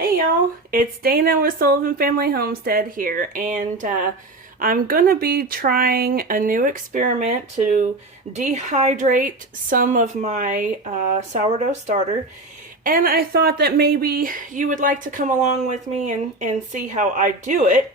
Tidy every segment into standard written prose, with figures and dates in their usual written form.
Hey y'all, it's Dana with Sullivan Family Homestead here, and I'm gonna be trying a new experiment to dehydrate some of my sourdough starter, and I thought that maybe you would like to come along with me and see how I do it.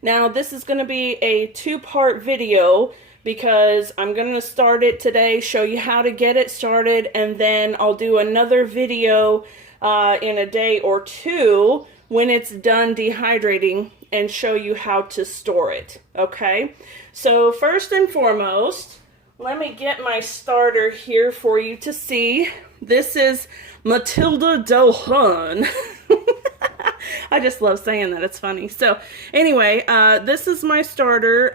Now, this is gonna be a two-part video because I'm gonna start it today, show you how to get it started, and then I'll do another video in a day or two when it's done dehydrating and show you how to store it. Okay, so first and foremost, let me get my starter here for you to see. This is Matilda Dohan. I just love saying that, it's funny. So anyway, this is my starter.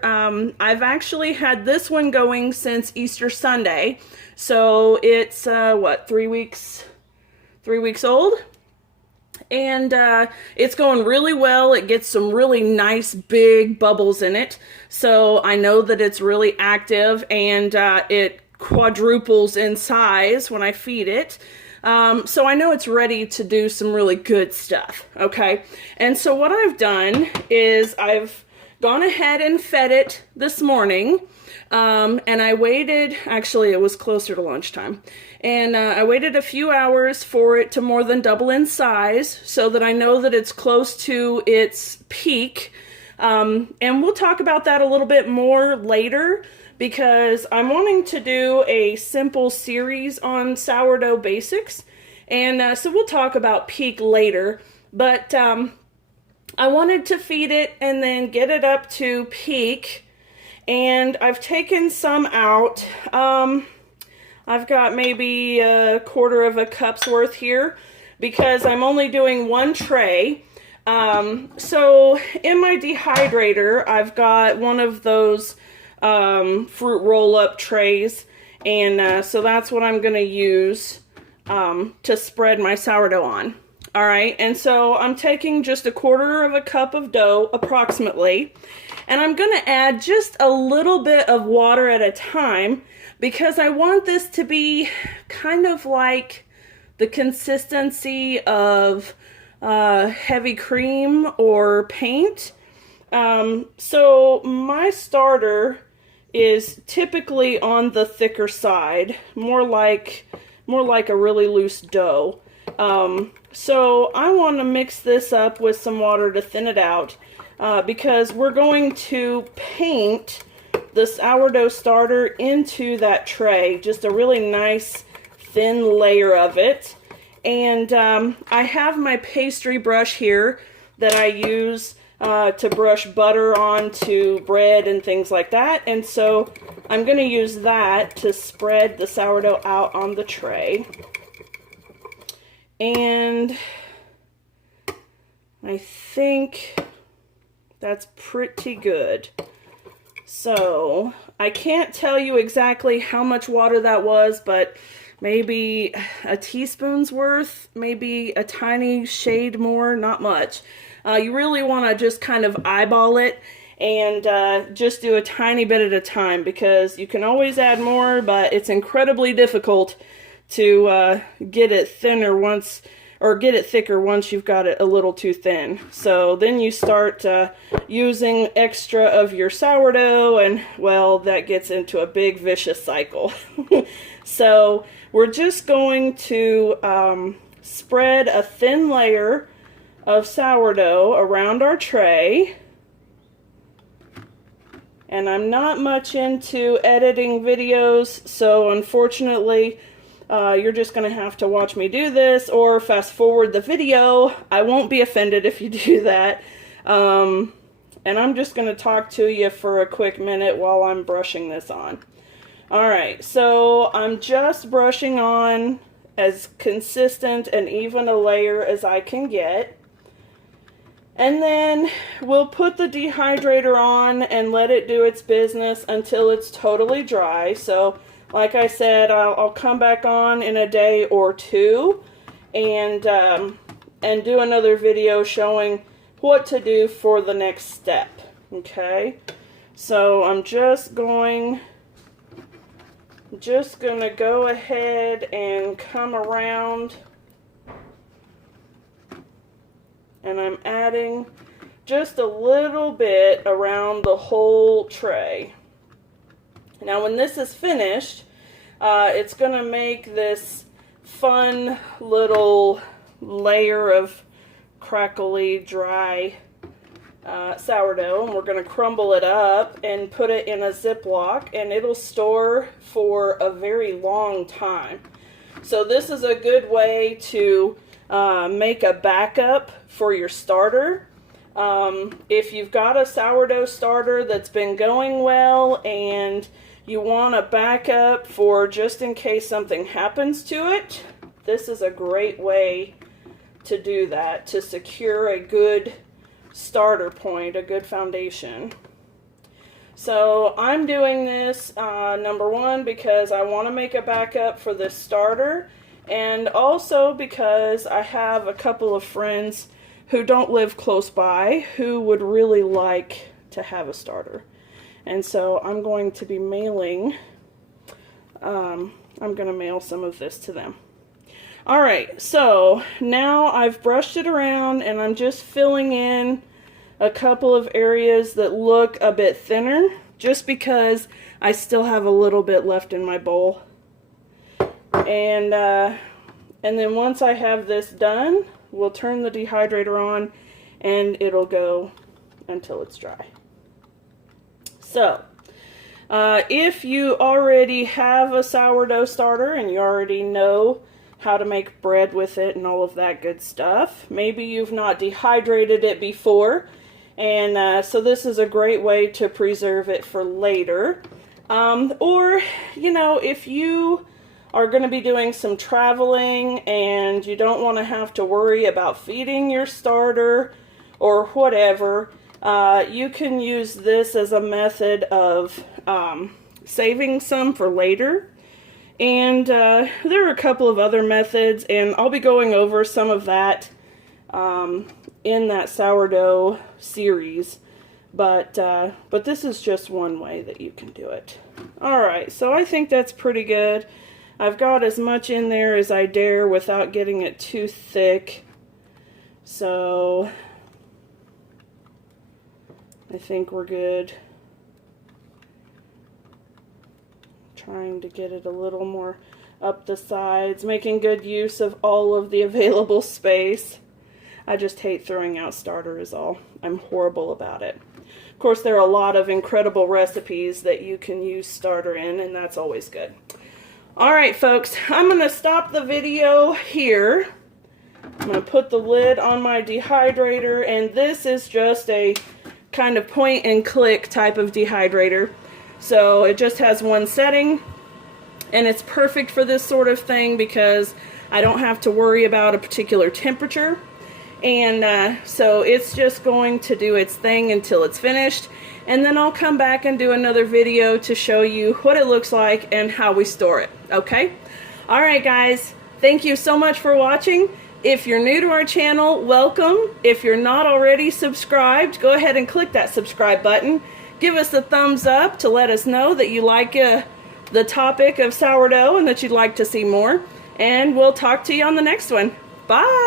I've actually had this one going since Easter Sunday, so it's what, 3 weeks old, and it's going really well. It gets some really nice big bubbles in it, so I know that it's really active, and it quadruples in size when I feed it. So I know it's ready to do some really good stuff, okay? And so what I've done is I've gone ahead and fed it this morning, and I waited, actually it was closer to lunchtime, and I waited a few hours for it to more than double in size so that I know that it's close to its peak. And we'll talk about that a little bit more later because I'm wanting to do a simple series on sourdough basics. And so we'll talk about peak later, but I wanted to feed it and then get it up to peak. And I've taken some out. I've got maybe a quarter of a cup's worth here because I'm only doing one tray. So in my dehydrator, I've got one of those fruit roll-up trays, and so that's what I'm going to use to spread my sourdough on. All right, and so I'm taking just a quarter of a cup of dough approximately, and I'm going to add just a little bit of water at a time because I want this to be kind of like the consistency of heavy cream or paint. So my starter is typically on the thicker side, more like a really loose dough. So I want to mix this up with some water to thin it out because we're going to paint the sourdough starter into that tray, just a really nice thin layer of it. And I have my pastry brush here that I use to brush butter onto bread and things like that. And so I'm going to use that to spread the sourdough out on the tray. And I think that's pretty good. So I can't tell you exactly how much water that was, but maybe a teaspoon's worth, maybe a tiny shade more, not much. You really want to just kind of eyeball it and just do a tiny bit at a time because you can always add more, but it's incredibly difficult to get it thinner once, or get it thicker once you've got it a little too thin. So then you start using extra of your sourdough, and well, that gets into a big vicious cycle. So we're just going to spread a thin layer of sourdough around our tray. And I'm not much into editing videos, so unfortunately you're just going to have to watch me do this or fast forward the video. I won't be offended if you do that. And I'm just going to talk to you for a quick minute while I'm brushing this on. Alright, so I'm just brushing on as consistent and even a layer as I can get. And then we'll put the dehydrator on and let it do its business until it's totally dry. So like I said, I'll come back on in a day or two and do another video showing what to do for the next step. Okay, so I'm just going to go ahead and come around and I'm adding just a little bit around the whole tray. Now when this is finished, it's going to make this fun little layer of crackly, dry sourdough, and we're going to crumble it up and put it in a Ziploc, and it'll store for a very long time. So this is a good way to make a backup for your starter. If you've got a sourdough starter that's been going well and you want a backup for just in case something happens to it, this is a great way to do that, to secure a good starter point, a good foundation. So I'm doing this, number one, because I want to make a backup for this starter, and also because I have a couple of friends who don't live close by who would really like to have a starter. And so I'm going to be mailing, I'm going to mail some of this to them. Alright, so now I've brushed it around and I'm just filling in a couple of areas that look a bit thinner, just because I still have a little bit left in my bowl. And then once I have this done, we'll turn the dehydrator on and it'll go until it's dry. So, if you already have a sourdough starter and you already know how to make bread with it and all of that good stuff, maybe you've not dehydrated it before, and so this is a great way to preserve it for later. Or, you know, if you are going to be doing some traveling and you don't want to have to worry about feeding your starter or whatever, you can use this as a method of saving some for later. And there are a couple of other methods, and I'll be going over some of that in that sourdough series. But this is just one way that you can do it. Alright, so I think that's pretty good. I've got as much in there as I dare without getting it too thick. So I think we're good. Trying to get it a little more up the sides, making good use of all of the available space. I just hate throwing out starter is all. I'm horrible about it. Of course, there are a lot of incredible recipes that you can use starter in, and that's always good. Alright folks, I'm going to stop the video here. I'm going to put the lid on my dehydrator, and this is just a kind of point and click type of dehydrator. So it just has one setting, and it's perfect for this sort of thing because I don't have to worry about a particular temperature. And so it's just going to do its thing until it's finished, and then I'll come back and do another video to show you what it looks like and how we store it. Okay? Alright guys, thank you so much for watching. If you're new to our channel, welcome. If you're not already subscribed, go ahead and click that subscribe button. Give us a thumbs up to let us know that you like the topic of sourdough and that you'd like to see more. And we'll talk to you on the next one. Bye!